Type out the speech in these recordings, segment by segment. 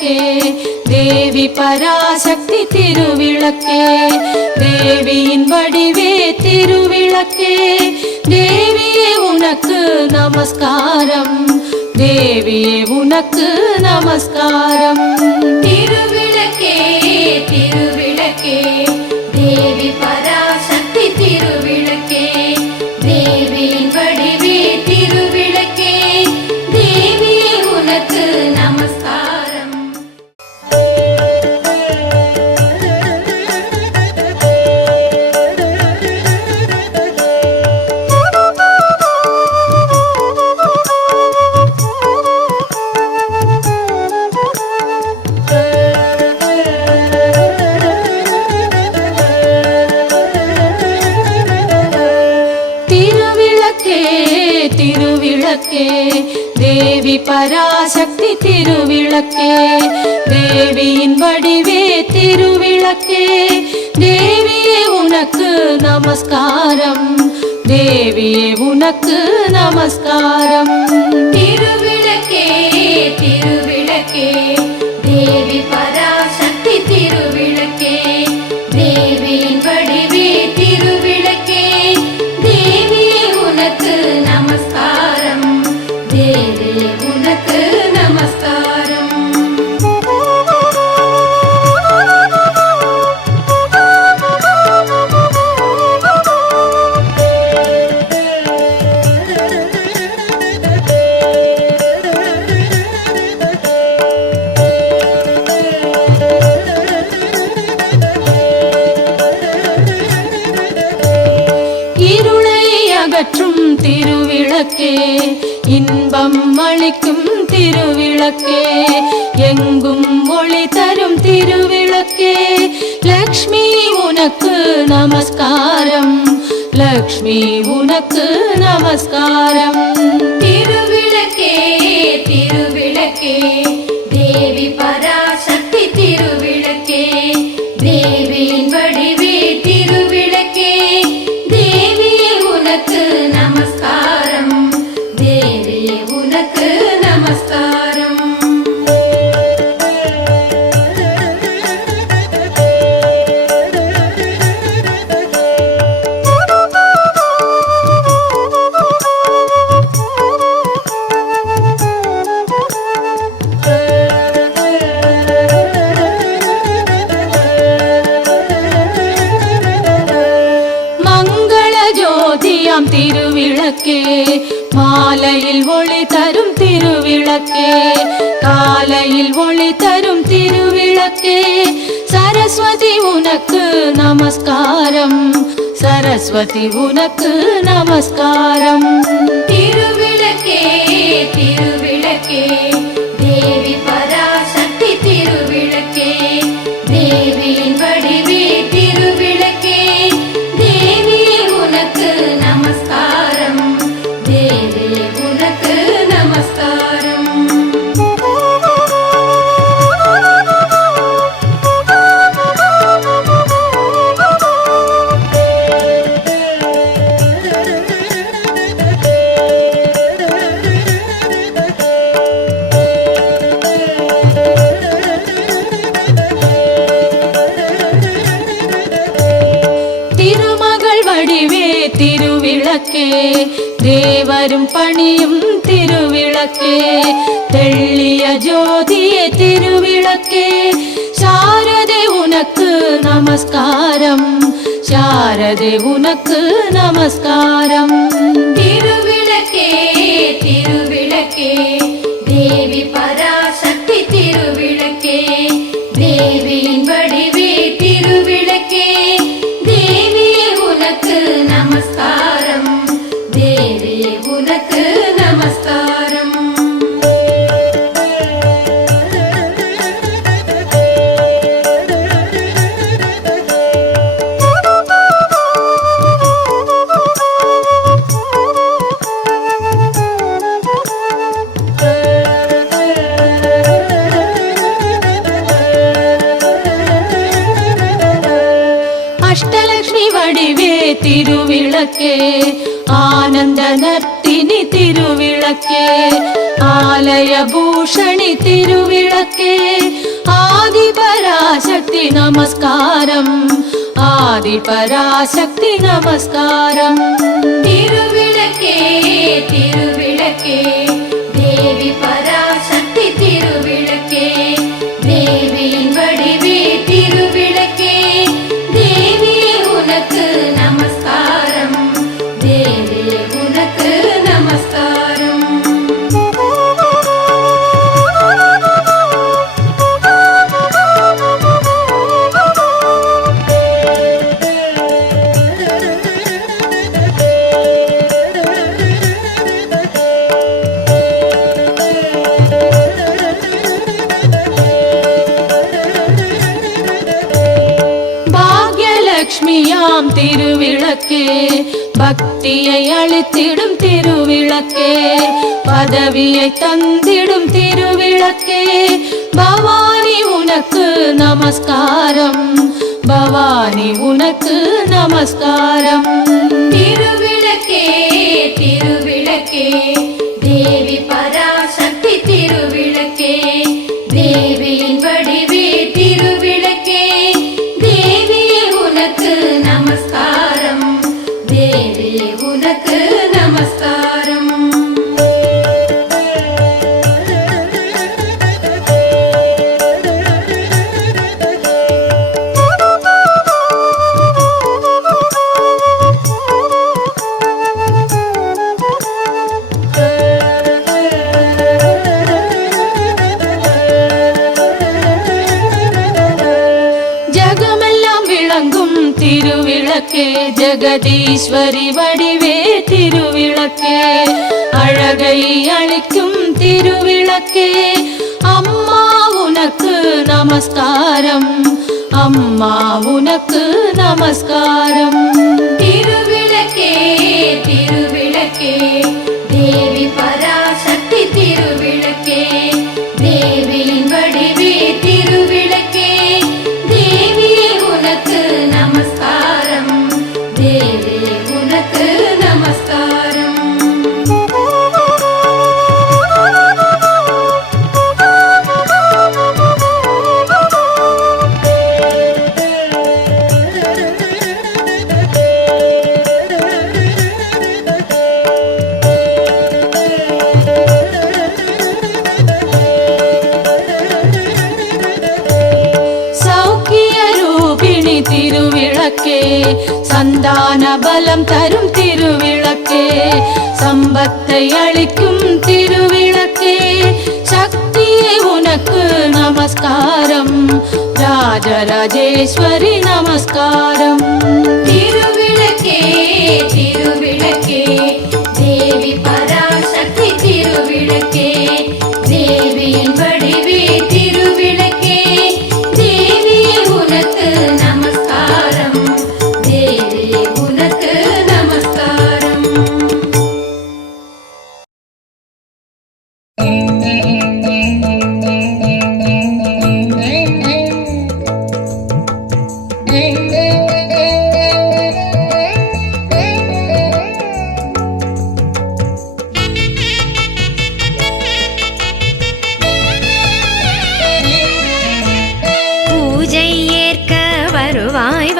திருவிளக்கே தேவி பராசக்தி திருவிளக்கே தேவியின் வடிவே திருவிளக்கே தேவியே உனக்கு நமஸ்காரம் தேவியே உனக்கு நமஸ்காரம் திருவிளக்கே திருவிளக்கே தேவி பராசக்தி திருவிளக்கே தேவியின் வடிவே திருவிளக்கே தேவியே உனக்கு நமஸ்காரம் திருவிளக்கே தேவி பராசக்தி திருவிளக்கே தேவியின் வடிவே திருவிளக்கே தேவியே உனக்கு நமஸ்காரம் தேவியே உனக்கு நமஸ்காரம் திருவிளக்கே திருவிளக்கே தேவி பராசக்தி திருவிளக்கே தேவியின் வடிவே திருவிளக்கே தேவியே உனக்கு நமஸ்காரம் தேவியே உனக்கு நமஸ்காரம் அகற்றும் திருவிளக்கே இன்பம் அளிக்கும் திருவிளக்கே எங்கும் ஒளி தரும் திருவிளக்கே லக்ஷ்மி உனக்கு நமஸ்காரம் லக்ஷ்மி உனக்கு நமஸ்காரம் திருவிளக்கே திருவிளக்கே தேவி பராசக்தி திருவிளக்கே தேவியின் வடிவே திருவிளக்கே தேவியே உனக்கு நமஸ்காரம் தேவியே உனக்கு நமஸ்காரம் திருவிளக்கே மாலையில் ஒளி தரும் திருவிளக்கே காலையில் ஒளி தரும் திருவிளக்கே சரஸ்வதி உனக்கு நமஸ்காரம் சரஸ்வதி உனக்கு நமஸ்காரம் திருவிளக்கே திருவிளக்கே தேவி பராசக்தி திருவிளக்கே தேவியின் வடிவே திருவிளக்கே தேவியே உனக்கு நமஸ்காரம் தேவியே உனக்கு நமஸ்காரம் திருவிளக்கே தேவரும் பணியும் திருவிளக்கே தெள்ளிய ஜோதியே திருவிளக்கே சாரதே உனக்கு நமஸ்காரம் சாரதே உனக்கு நமஸ்காரம் திருவிளக்கே திருவிளக்கே தேவி பராசக்தி திருவிளக்கே தேவியின் வடிவே திருவிளக்கே தேவியே உனக்கு நமஸ்காரம் தேவியே உனக்கு நமஸ்காரம் அஷ்டலக்ஷ்மி வடிவே திருவிளக்கே ஆனந்த நர்த்தினி திருவிளக்கே ஆலய பூஷணி திருவிளக்கே ஆதி பராசக்தி நமஸ்காரம் ஆதி பராசக்தி நமஸ்காரம் திருவிளக்கே திருவிளக்கே தேவி பராசக்தி திருவிளக்கே தேவியின் வடிவே திருவிளக்கே தேவியே உனக்கு நமஸ்காரம் தேவியே உனக்கு நமஸ்காரம் லக்ஷ்மியாம் திருவிளக்கே பக்தியை அளித்திடும் திருவிளக்கே பதவியை தந்திடும் திருவிளக்கே பவானி உனக்கு நமஸ்காரம் பவானி உனக்கு நமஸ்காரம் திருவிளக்கே திருவிளக்கே தேவி பராசக்தி திருவிளக்கே தேவியின் வடிவே திருவிளக்கே தேவியே உனக்கு நமஸ்காரம் தேவியே உனக்கு நமஸ்காரம் திருவிளக்கே ஜெகதீஸ்வரி வடிவே திருவிளக்கே அழகை அளிக்கும் திருவிளக்கே அம்மா உனக்கு நமஸ்காரம் அம்மா உனக்கு நமஸ்காரம் திருவிளக்கே திருவிளக்கே தேவி பராசக்தி திருவிளக்கே தேவியின் வடிவே திருவிளக்கே தேவியே உனக்கு நமஸ்காரம் தேவியே உனக்கு நமஸ்காரம் திருவிளக்கே சந்தான பலம் தரும் திருவிளக்கே சம்பத்தை அளிக்கும் திருவிளக்கே சக்தியே உனக்கு நமஸ்காரம் ராஜராஜேஸ்வரி நமஸ்காரம் திருவிளக்கே திருவிளக்கே தேவி பராசக்தி திருவிளக்கே தேவியின் வடிவே திருவிளக்கே தேவியே உனக்கு நமஸ்காரம் தேவியே உனக்கு நமஸ்காரம்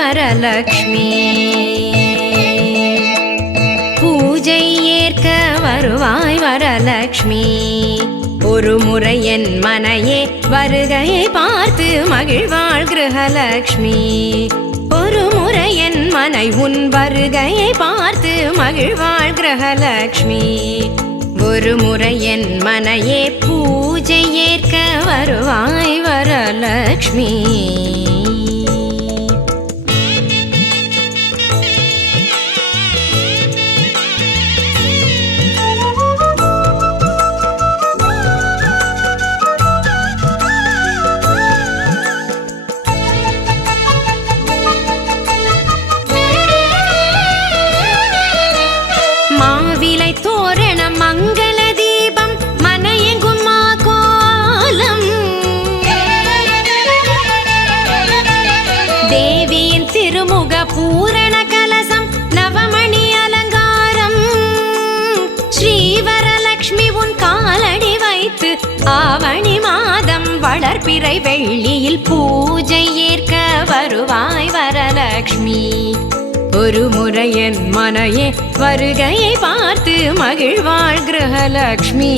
வரலக்ஷ்மி பூஜை ஏற்க வருவாய் வரலக்ஷ்மி ஒரு முறை என் மனையே வருகையை பார்த்து மகிழ்வாள் கிரகலக்ஷ்மி ஒரு முறை என் மனை உன் வருகையை பார்த்து மகிழ்வாள் கிரகலக்ஷ்மி ஒரு முறை என் மனையே பூஜை ஏற்க வருவாய் வரலக்ஷ்மி ஷண்முக பூரண கலசம் நவமணி அலங்காரம் ஸ்ரீவரலக்ஷ்மி உன் காலடி வைத்து ஆவணி மாதம் வளர்பிறை வெள்ளியில் பூஜை ஏற்க வருவாய் வரலக்ஷ்மி. ஒரு முறை என் மனையே வருகையை பார்த்து மகிழ்வாள் கிரகலக்ஷ்மி.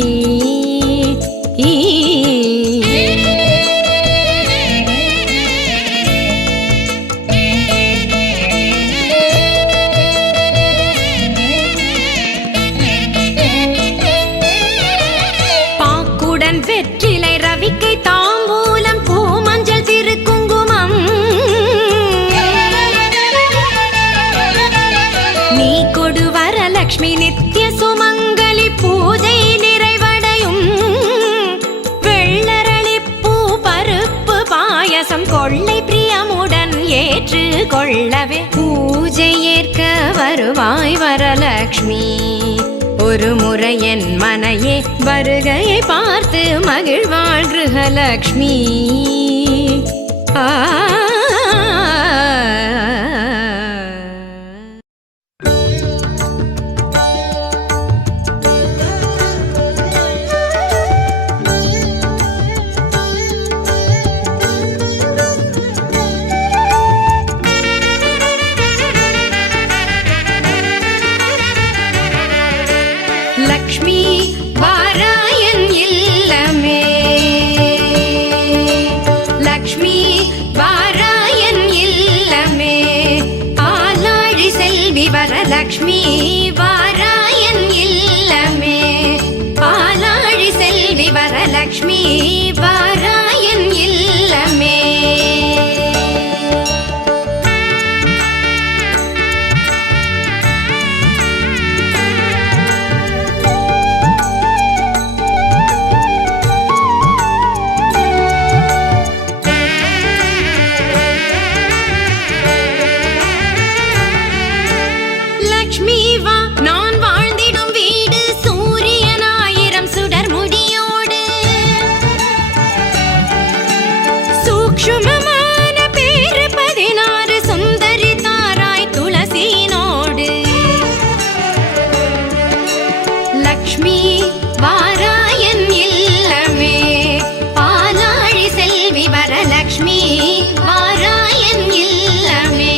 பாக்குடன் வெற்றிலை ரவிக்கை தாம்பூலம் பூமஞ்சள் திருக்குங்குமம் நீ கொடு வரலக்ஷ்மி நித்ய சுமங்கலி பூஜை நிறைவடையும். வெள்ளரளிப்பூ பருப்பு பாயசம் கொள்ளை பிரியமுடன் ஏற்று கொள்ளவே பூஜை ஏற்க வருவாய் வரலக்ஷ்மி. ஒரு முறை என் மனையே வருகையை பார்த்து மகிழ்வாள் கிரகலக்ஷ்மி. ஆ லக்ஷ்மி வாராயன் இல்லமே, லக்ஷ்மி வாராயன் இல்லமே, பாலாழி செல்வி வரலக்ஷ்மி வாராயன் இல்லமே, பாலாழி செல்வி வரலக்ஷ்மி வாராயன் இல்லமே. லக்ஷ்மி வா நான் வாழ்ந்திடும் வீடு சூரியன் 1000 சுடர் முடியோடு சூக்ஷ்மமான பேரு 16 சுந்தரி தாராய் துளசினோடு. லக்ஷ்மி வாராயன் இல்லமே, பாலாழி செல்வி வரலக்ஷ்மி வாராயன் இல்லமே.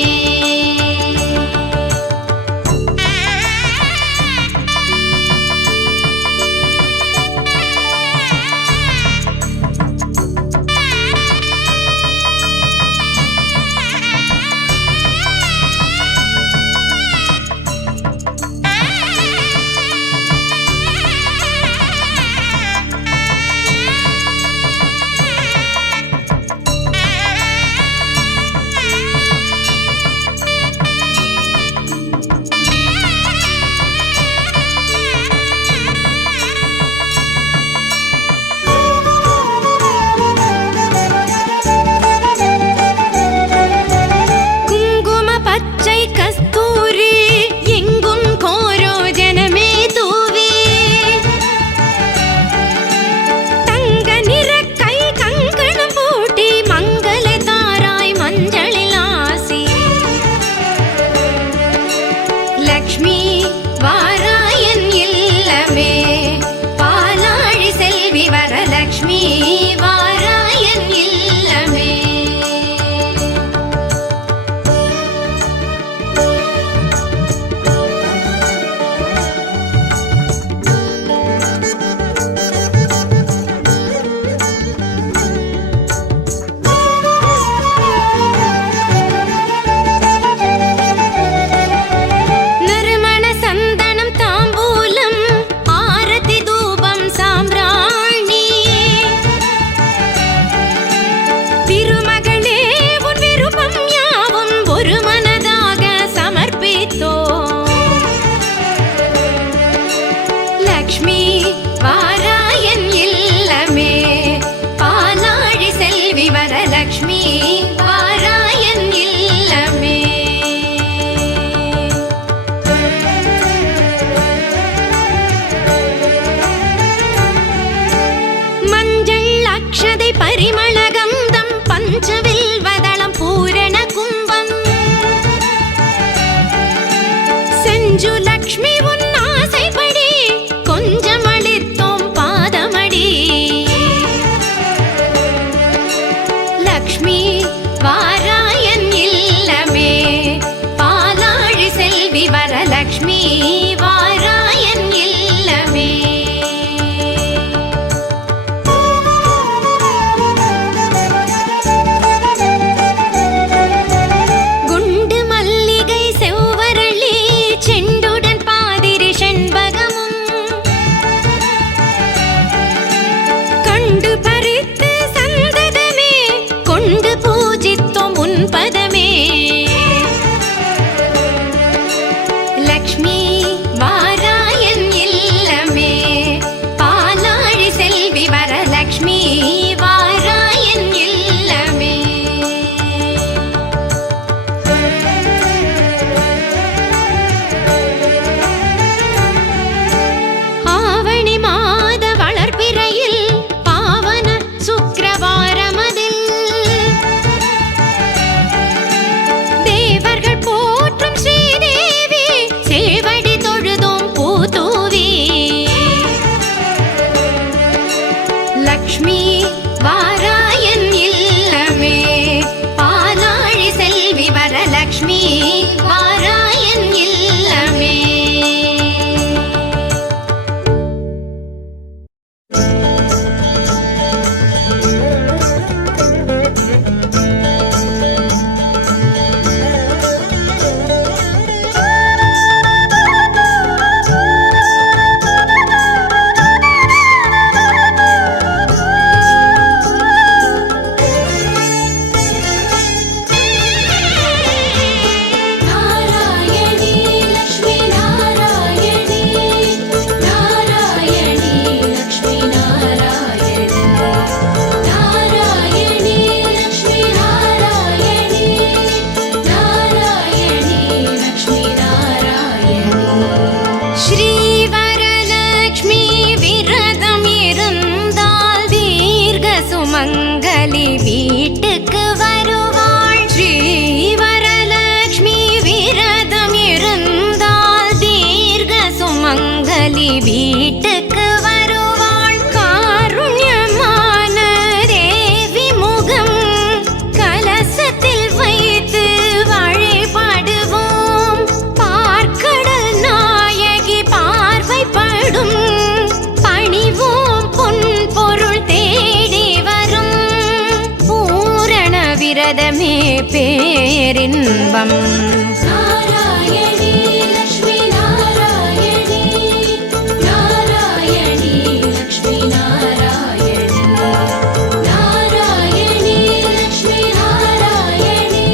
குங்கும பச்சை கஸ்தூரி எங்கும் கோரோ ஜனமே தூவி தங்க நிற கை கங்கணம் பூட்டி மங்கள தாராய் மஞ்சளில் ஆசி. லக்ஷ்மி வாராயன் இல்லமே, பாலாழி செல்வி வரலக்ஷ்மி வாராயன் இல்லமே. நறுமண லக்ஷ்மி உன் ஆசைப்படி கொஞ்சம் அளித்தோம் பாதமடி. லக்ஷ்மி வாராயன் இல்லமே பாலாழி செல்வி வரலக்ஷ்மி வாராயன் இல்லமே. குண்டு மல்லிகை செவ்வரளி செண்டுடன் பாதிரி செண்பகமும் கண்டு பறித்து சந்ததமே கொண்டு பூஜித்தோம் உன் பதமே. லக்ஷ்மி வாராயன் இல்லமே பாலாழி செல்வி வரலக்ஷ்மி வாராயன் இல்லமே. ஆவணி மாத வளர்பிறையில் பாவன சுக்கிரவாரமதில் தேவர்கள் போற்றும் ஸ்ரீதேவி சேவடி தொழுதும் பூதூவி. லக்ஷ்மி வாராயன் இல்லமே பாலாழி செல்வி வரலக்ஷ்மி வாராயன் இல்லமே. நாராயணி லக்ஷ்மி நாராயணி நாராயணி லக்ஷ்மி நாராயணி நாராயணி லக்ஷ்மி நாராயணி நாராயணி லக்ஷ்மி நாராயணி. ஸ்ரீ வரலக்ஷ்மி விரதம் இருந்தால் தீர்க்க சுமங்கலி வீட்டுக்கு வருவாள். ஸ்ரீ வரலக்ஷ்மி விரதம் இருந்தால் தீர்க்க சுமங்கலி வீட்டுக்கு வருவாள். காருண்யமான தேவி முகம் கலசத்தில் வைத்து வழிபடுவோம். பார்க்கடல் நாயகி பார்வைப்படும் பணிவோம் பொன் பொருள் தேடி வரும். பூரண விரதமே பேரின்பம். நாராயணி லக்ஷ்மி நாராயணி நாராயணி லக்ஷ்மி நாராயணி நாராயணி லக்ஷ்மி நாராயணி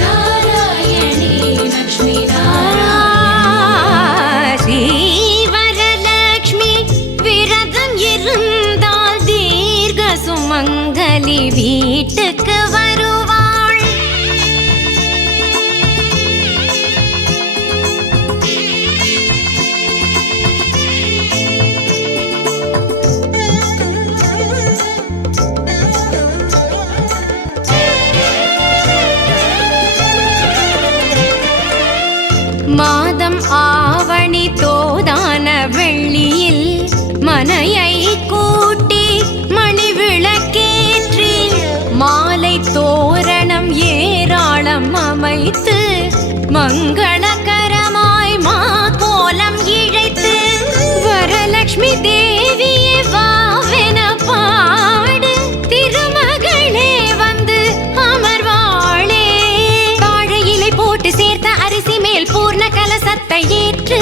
நாராயணி லக்ஷ்மி நாராயணி. ஸ்ரீ வரலக்ஷ்மி விரதம் இருந்தால் தீர்க்க சுமங்கலி வீட்டுக்கு வருவாள். மாதம் ஆவணி தோதான வெள்ளியில் மனையை கூட்டி மணி விளக்கேற்றி மாலை தோரணம் ஏராளம் அமைத்து மங்களகரமாய் மா கோலம் இழைத்து வரலக்ஷ்மி தேவியே வாவென பாடு திருமகளே வந்து அமர்வாளே. வாழை இலை போட்டு சேர்த்த அரிசி மேல் பூர்ண கலசத்தை ஏற்று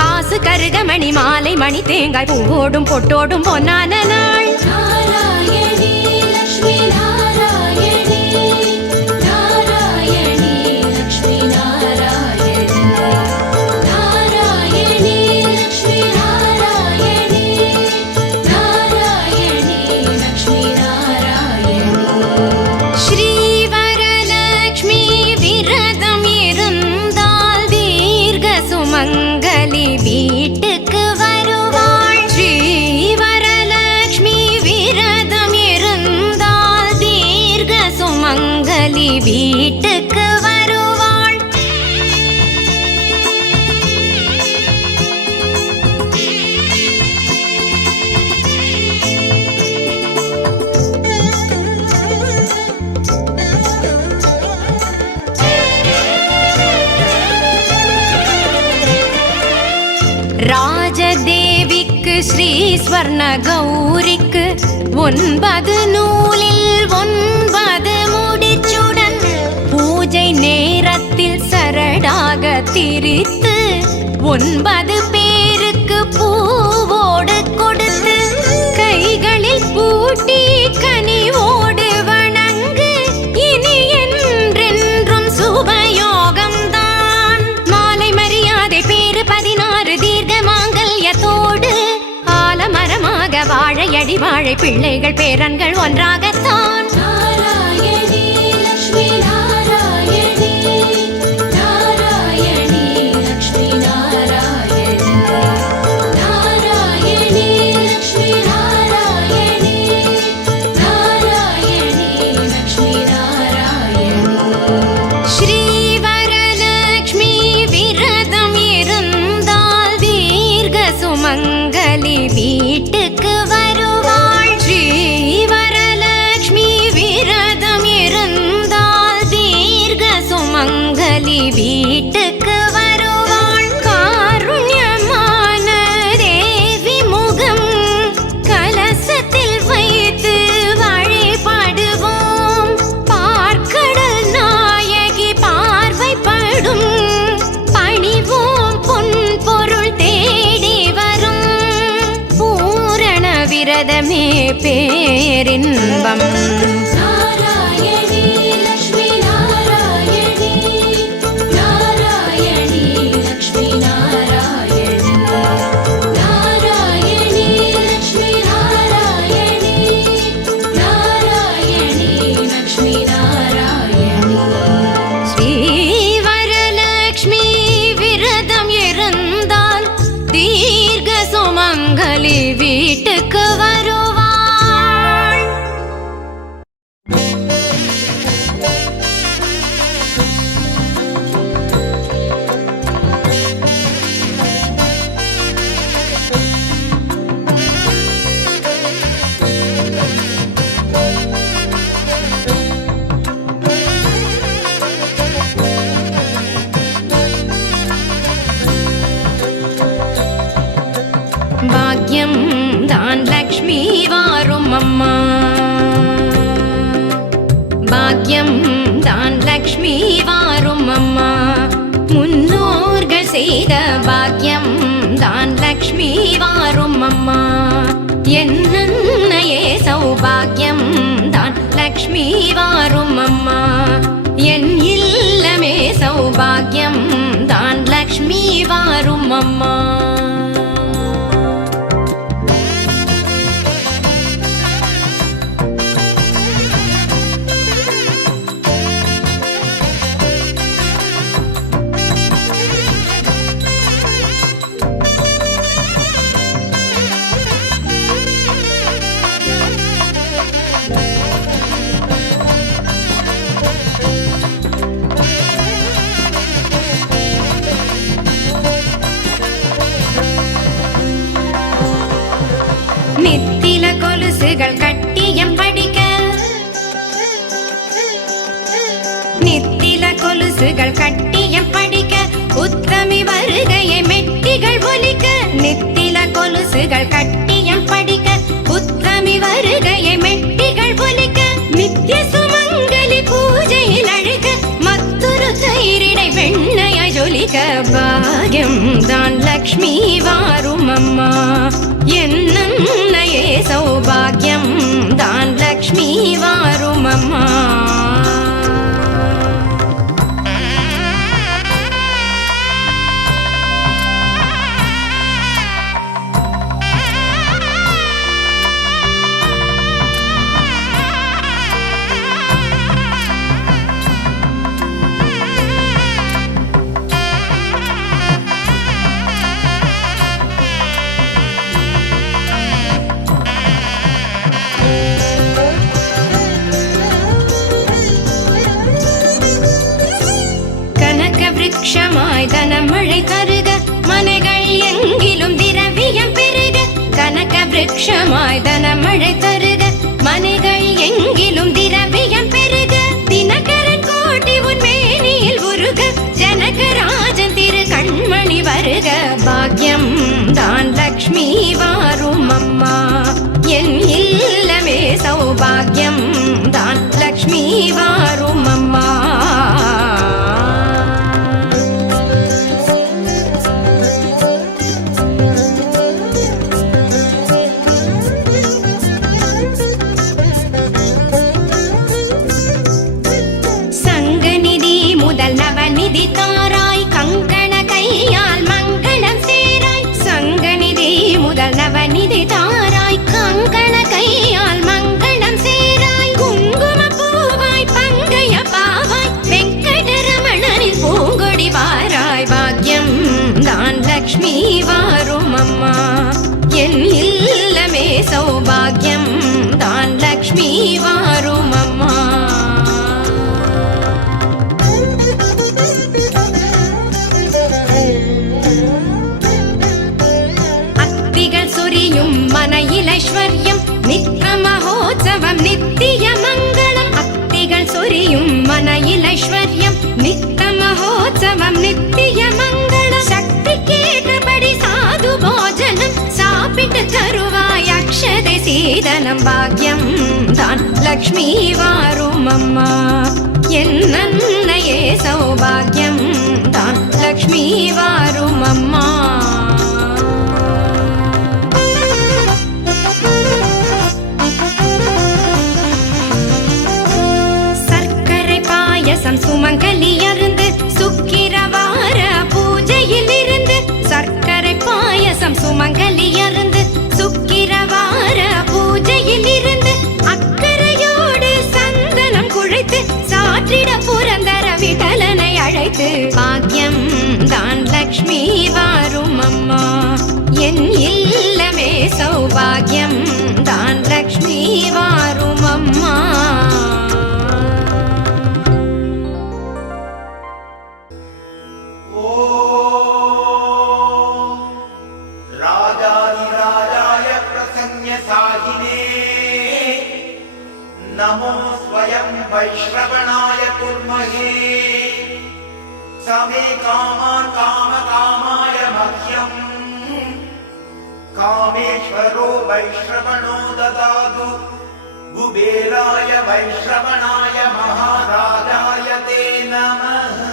காசு கருகமணி மாலை மணி தேங்காய் பூவோடும் பொட்டோடும் பொன்னான நாள். நாராயணி லக்ஷ்மி நாராயணி நாராயணி லக்ஷ்மி நாராயணி நாராயணி லக்ஷ்மி நாராயணி நாராயணி லக்ஷ்மி நாராயணி. ஸ்ரீ வரலக்ஷ்மி விரதம் இருந்தால் தீர்க்க சுமங்கலி வீட்டுக்கு வருவாள். ஸ்ரீ வரலக்ஷ்மி ராஜதேவிக்கு ஸ்ரீ ஸ்வர்ண கௌரிக்கு 9 நூலில் 9 முடிச்சுடன் பூஜை நேரத்தில் சரடாக திரித்து 9 பேருக்கு பூவோடு கொடுத்து கைகளில் பூட்டி கனிவோடு வணங்கு. இனி என்றென்றும் சுபயோகம்தான். மாலை மரியாதை பேரு 16 தீர்க்க மாங்கல்யத்தோடு ஆலமரமாக வாழையடி வாழை பிள்ளைகள் பேரன்கள் ஒன்றாகத்தான். நாராயணி லக்ஷ்மி நாராயணி நாராயணி லக்ஷ்மி நாராயணி நாராயணி லக்ஷ்மி நாராயணி நாராயணி லக்ஷ்மி நாராயணி. ஸ்ரீ வரலக்ஷ்மி விரதம் இருந்தால் தீர்க்க சுமங்கலி வீட்டுக்கு வருவாள். ஸ்ரீ வரலக்ஷ்மி விரதம் இருந்தால் தீர்க்க சுமங்கலி வீட்டுக்கு வருவாள். காருண்யமான தேவி முகம் கலசத்தில் வைத்து வழிபடுவோம். பார்க்கடல் நாயகி பார்வைப்படும் பணிவோம். பொன் பொருள் தேடி வரும் பூரண விரதமே பேரின்பம். நாராயணி லக்ஷ்மி நாராயணி நாராயணி லக்ஷ்மி நாராயணி நாராயணி லக்ஷ்மி நாராயணி நாராயணி லக்ஷ்மி நாராயணி. ஸ்ரீ வரலக்ஷ்மி விரதம் இருந்தால் தீர்க்க சுமங்கலி வீட்டுக்கு வருவாள். பாக்யம் தான் லக்ஷ்மி வாரும் அம்மா. பாக்யம் தான் லக்ஷ்மி வாரும் அம்மா. முன்னோர்கள் செய்த பாக்யம் தான் லக்ஷ்மி வாரும் அம்மா. என்னையே சௌபாகியம் தான் லக்ஷ்மி வாரும் அம்மா. என் இல்லமே சௌபாகியம் தான் லக்ஷ்மி வாரும் அம்மா. நித்தில கொலுசுகள் கட்டியம் படிக்க. நித்தில கொலுசுகள் கட்டியம் படிக்க. உத்தமி வருகையை மெட்டிகள் ஒலிக்க. நித்தில கொலுசுகள் கட்டியம் படிக்க. உத்தமி வருகையை மெட்டிகள் ஒலிக்க. நித்திய சுமங்கலி பூஜையில் அழுக. மத்தொரு தயிரிடை வெண்ணைய ஜொலிக்க. பாக்யம் தான் லக்ஷ்மி வாரும் அம்மா. என்னையே சௌபாகியம் தான் லக்ஷ்மி வாரும் அம்மா. விருட்சமாய் தனமழை தருக. மனைகள் எங்கிலும் திரவியம் பெருக. கனக விருட்சமாய் தனமழை தருக. மனைகள் எங்கிலும் திரவியம் பெருக. தினகரன் கோட்டி உன் மேனியில் உருக. ஜனகராஜன் திரு கண்மணி வருக. பாக்யம் தான் லக்ஷ்மி வாரும் அம்மா. என் இல்லமே சௌபாகியம் தான் லக்ஷ்மி வாரும் அம்மா. சங்கநிதி முதல் நவநிதி தாராய் கங்கண கையால் மங்களம் சேராய். சங்கநிதி முதல் நவநிதி தாராய் கங்கண கையால் மங்களம் சேராய். குங்கும பூவாய் பங்கைய பாவாய் வெங்கடரமணனின் பூங்கொடி வாராய். பாக்யம் தான் லக்ஷ்மி வாரும் அம்மா. என் இல்லமே சௌபாகியம் தான் லக்ஷ்மி வாரும் அம்மா. அத்திகள் சொரியும் மனையில் ஐஸ்வர்யம் நித்த மகோத்சவம் நித்திய மங்களம். அத்திகள் சொரியும் மனையில் ஐஸ்வர்யம் நித்த மகோத்சவம் நித்திய மங்களம். சக்திக்கேற்றபடி சாது போஜனம் சாப்பிட்டு தருவாய் அக்ஷதை சீதனம். பாக்யம் தான் லக்ஷ்மி வாரும் அம்மா. என் அன்னையே சௌபாகியம் தான் லக்ஷ்மி வாரும் அம்மா. சர்க்கரை பாயசம் சுமங்கலி அருந்து சுக்கிரவார பூஜையில் இருந்து. சர்க்கரை பாயசம் சுமங்கலி அருந்து சுக்கிரவார பூஜையில் இருந்து. அக்கறையோடு சந்தனம் குழைத்து சாற்றிட புரந்தர விட்டலனை அழைத்து. பாக்யம் தான் லக்ஷ்மி வாரும் அம்மா. என் இல்லமே சௌபாகியம் தான் லக்ஷ்மி வாரும் அம்மா. राजाधिराजाय प्रसन्नसाहिने नमो स्वयं वैश्रवणाय कुर्महे समे कामान् कामकामाय मह्यम् कामेश्वरो वैश्रवणो ददातु कुबेराय वैश्रवणाय महाराजाय ते नमः।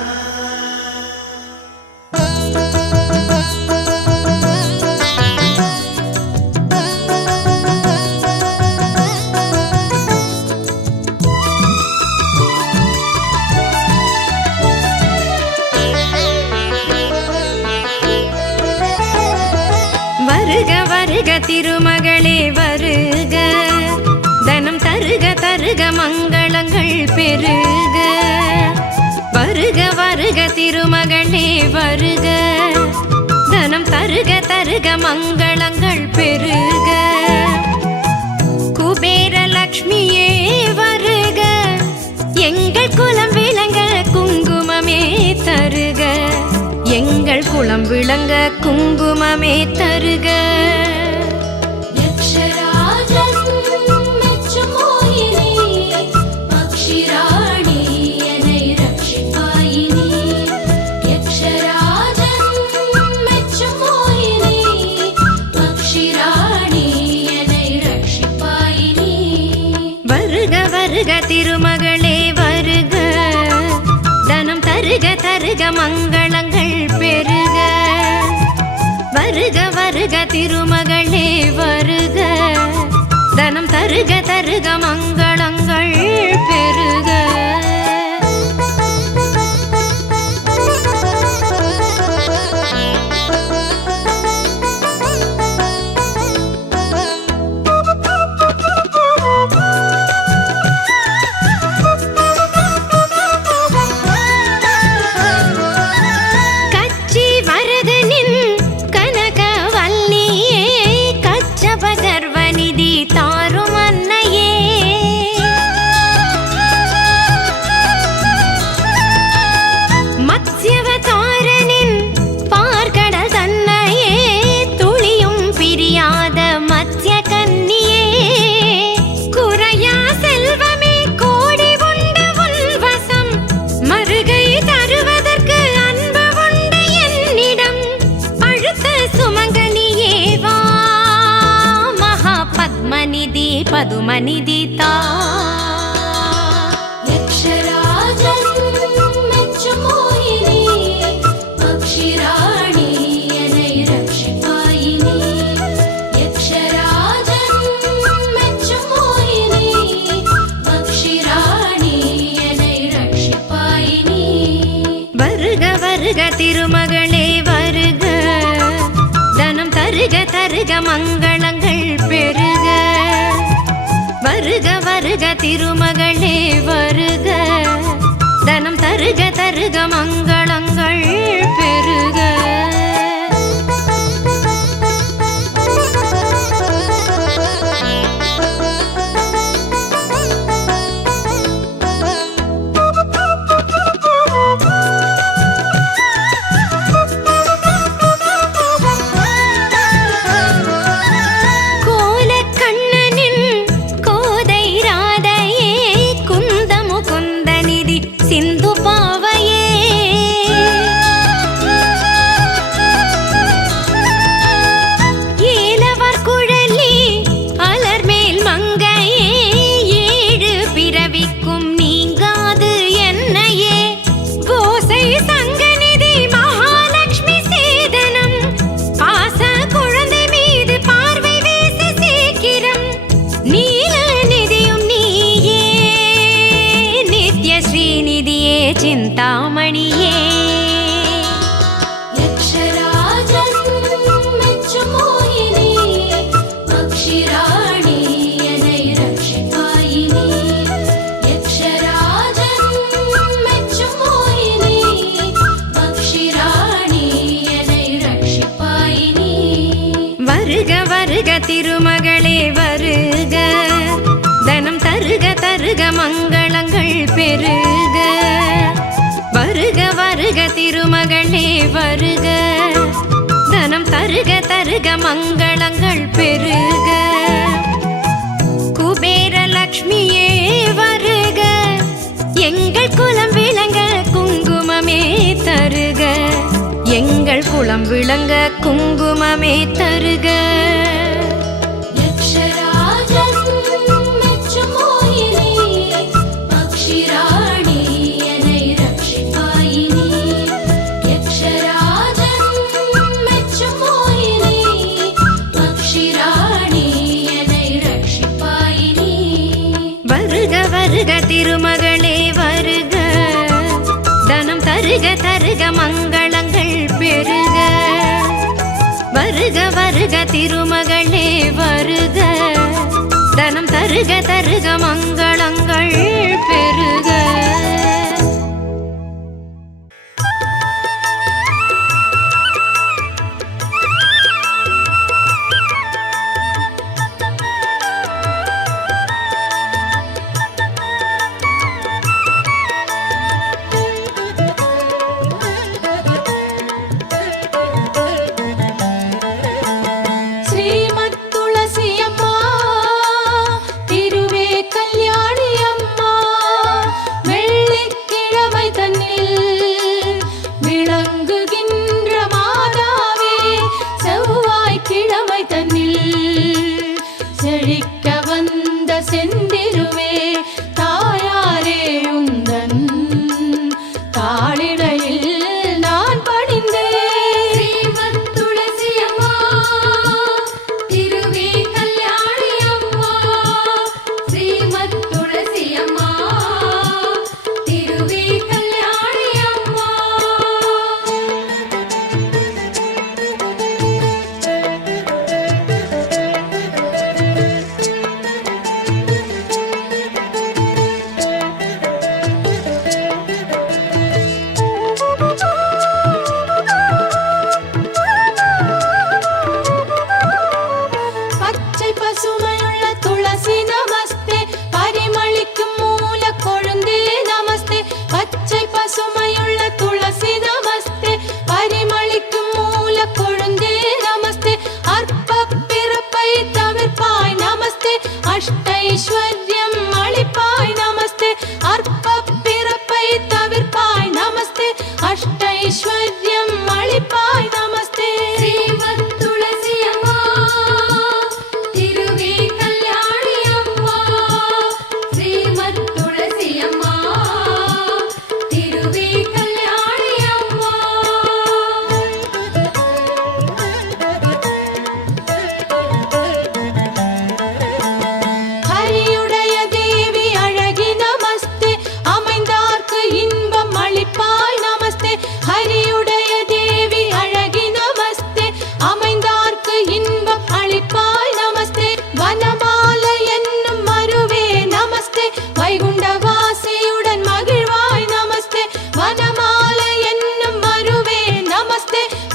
வருக வருக திருமகளே வருக. தனம் தருக தருக மங்களங்கள் பெருக. வருக வருக திருமகளே வருக. தனம் தருக தருக மங்களங்கள் பெருக. குபேர லக்ஷ்மியே வருக. எங்கள் குலம் விளங்க குங்குமமே தருக. எங்கள் குலம் விளங்க குங்குமமே தருக. यक्षराजन् मेच्चुमोहिनी पक्षिराणी यनै रक्षिपायिनी. यक्षराजन् मेच्चुमोहिनी पक्षिराणी यनै रक्षिपायिनी. வருக வருக திருமகளே வருக. தனம் தருக தருக மங்களங்கள் பெருக. வருக வருக திருமகளே வருக. தனம் தருக தருக மங்களங்கள் பெருக. கச்சி வரதனின் கனகவல்லியே கச்சபகர்வநிதி தாரும் அன்னையே. മധുമനിദിതാ യക്ഷരാജൻ മെച്ചുമോഹിനി പക്ഷിരാണി എന്നെ രക്ഷിപ്പായിനി യക്ഷരാജൻ മെച്ചുമോഹിനി പക്ഷിരാണി എന്നെ രക്ഷിപ്പായിനി வருக வருக திருமகளே வருக தனம் தருக தருக மங்களங்கள் பெருக வருக வருக திருமகளே வருக தனம் தருக தருக மங்களங்கள் பெருக சிந்து பாவையே ஏலவர் குழலி அலர்மேல் மங்கையே ஏழு பிறவிக்கும் நீங்காது என்னையே ஓசை சங்கநிதி மகாலட்சுமி சேதனம் பாச குழந்தை மீது பார்வை வீச சீக்கிரம் நீல நிதியும் நீயே நித்ய ஸ்ரீநிதியே சிந்தாமணியே யக்ஷராஜன் மெச்சுமோகினி பக்ஷிராணி என்னை ரட்சிப்பாயினி யக்ஷராஜன் மெச்சுமோகினி பக்ஷிராணி என்னை ரட்சிப்பாயினி வருக வருக திருமகளே வருக தனம் தருக தருக மங்களங்கள் பெருக வருக வருக திருமகளே வருக தனம் தருக தருக மங்களங்கள் பெருக குபேர லக்ஷ்மியே வருக எங்கள் குலம் விளங்க குங்குமமே தருக எங்கள் குலம் விளங்க குங்குமமே தருக யக்ஷராஜன் மெச்சுமோகினி பக்ஷிராணி என்னை ரட்சிப்பாயினி யக்ஷராஜன் மெச்சுமோகினி பக்ஷிராணி என்னை ரட்சிப்பாயினி வருக வருக திருமகளே வருக தனம் தருக தருக மங்களங்கள் பெருக வருக வருக திருமகளே வருக தனம் தருக தருக மங்களங்கள் பெருக ஸ்ரீமத் துளசி அம்மா திருவே கல்யாணி அம்மா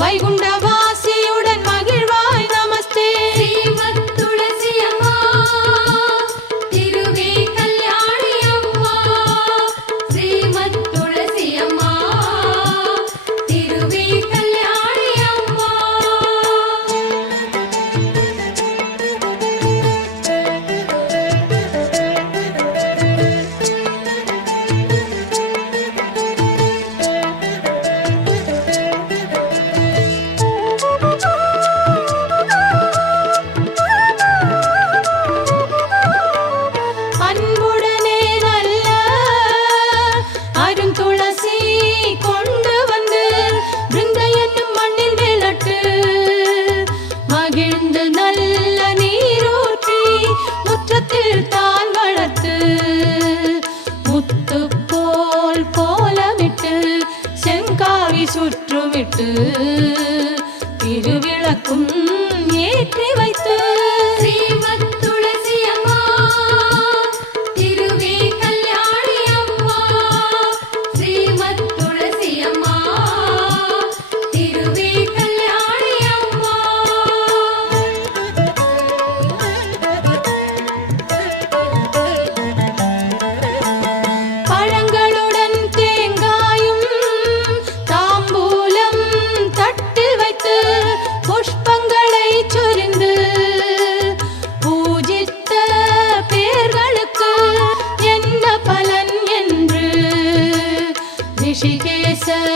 வைகுண்டவாசியுடன் மகிழ்வாய் நமஸ்தே. ஸ்ரீமத் துளசி அம்மா திருவே கல்யாணி அம்மா ஸ்ரீமத் துளசி அம்மா திருவே கல்யாணி அம்மா அன்புடனே நல்ல அருந்துளசி கொண்டு வந்து பிருந்த என்னும் மண்ணில் விளட்டு மகிழ்ந்து நல்ல நீரூற்றி முற்றத்தில் தான் வளர்த்து முத்து போல் கோலமிட்டு செங்காவி சுற்றுமிட்டு திருவிளக்கும் ஏற்றி வைத்து ஸ்ரீமத் துளசி அம்மா திருவே கல்யாணி அம்மா ஸ்ரீமத் துளசி அம்மா திருவே கல்யாணி அம்மா பழங்களுடன் தேங்காயும் தாம்பூலம் தட்டில் வைத்து புஷ்பங்களை சொரிந்து பூஜித்த பேர்களுக்கு என்ன பலன் என்று ரிஷிகேசர்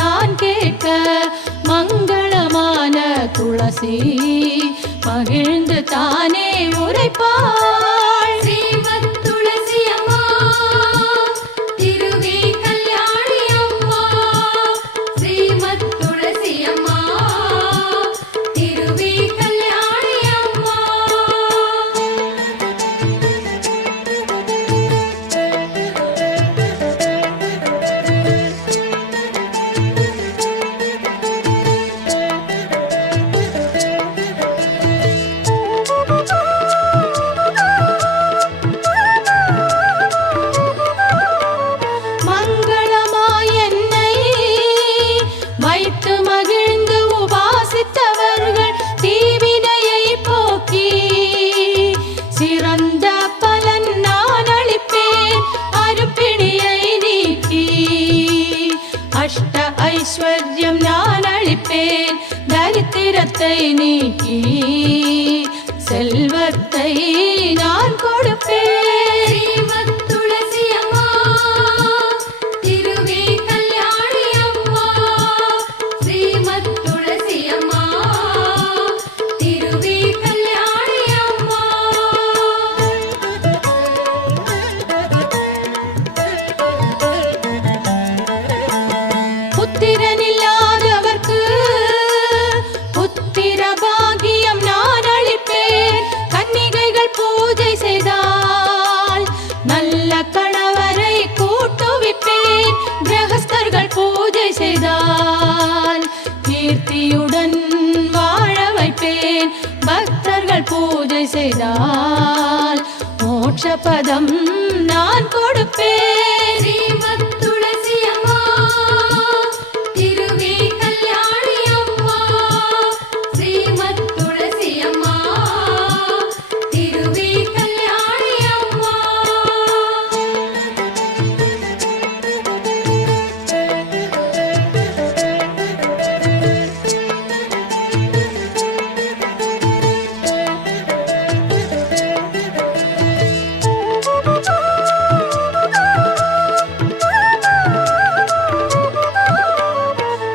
தான் கேட்க மங்களமான துளசி மகிழ்ந்து தானே உரைப்பாள். ஸ்ரீமத் துளசி அம்மா திருவே கல்யாணி அம்மா ஸ்ரீமத் துளசி அம்மா திருவே கல்யாணி அம்மா மங்களமாய் என்னை வைத்து மகிழ்ந்து உபாசித்தவர்கள் தீவினையை போக்கி சிறந்த பலன் நான் அளிப்பேன் அருப்பிணியை நீக்கி அஷ்ட ஐஸ்வர்யம் நான் அளிப்பேன் தரித்திரத்தை நீக்கி செல்வத்தை நான் கொடுப்பேன். ஸ்ரீமத் துளசி அம்மா திருவே கல்யாணி அம்மா ஸ்ரீமத் துளசி அம்மா திருவே கல்யாணி அம்மா புத்திரன் இல்லாதவர்க்கு புத்திர பாகியம் நான் அளிப்பேன். கன்னிகைகள் பூஜை செய்தால் நல்ல கணவரை கூட்டுவிப்பேன். கிரகஸ்தர்கள் பூஜை செய்தால் கீர்த்தியுடன் வாழ வைப்பேன். பக்தர்கள் பூஜை செய்தால் மோட்சபதம் நான் கொடுப்பேன். ஸ்ரீமத் துளசி அம்மா திருவே கல்யாணி அம்மா ஸ்ரீமத் துளசி அம்மா திருவே கல்யாணி அம்மா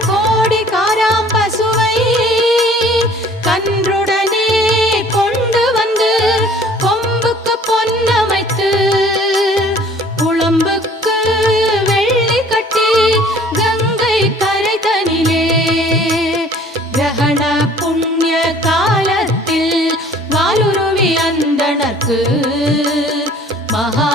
கோடி காராம்பசுவை கன்றுடனே கொண்டு வந்து கொம்புக்கு பொன்னமைத்து குளம்புக்கு வெள்ளி கட்டி கங்கை கரை தனிலே கிரகண புண்ணிய காலத்தில் வாலுருவி அந்தணர்க்கு மகா